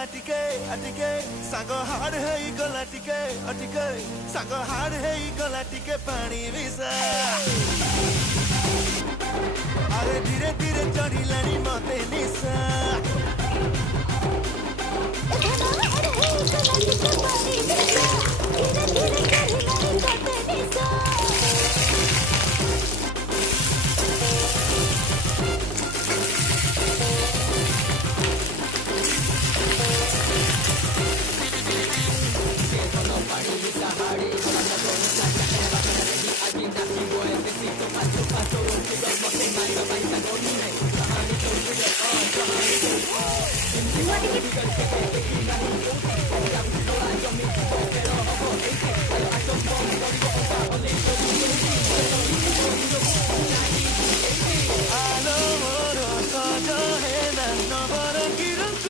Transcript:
गला टिके अटिके सांग हाड़ है गला टिके अटिके सांग हाड़ है गला टिके पानी मिसा अरे धीरे धीरे चढ़िलानी मते निशा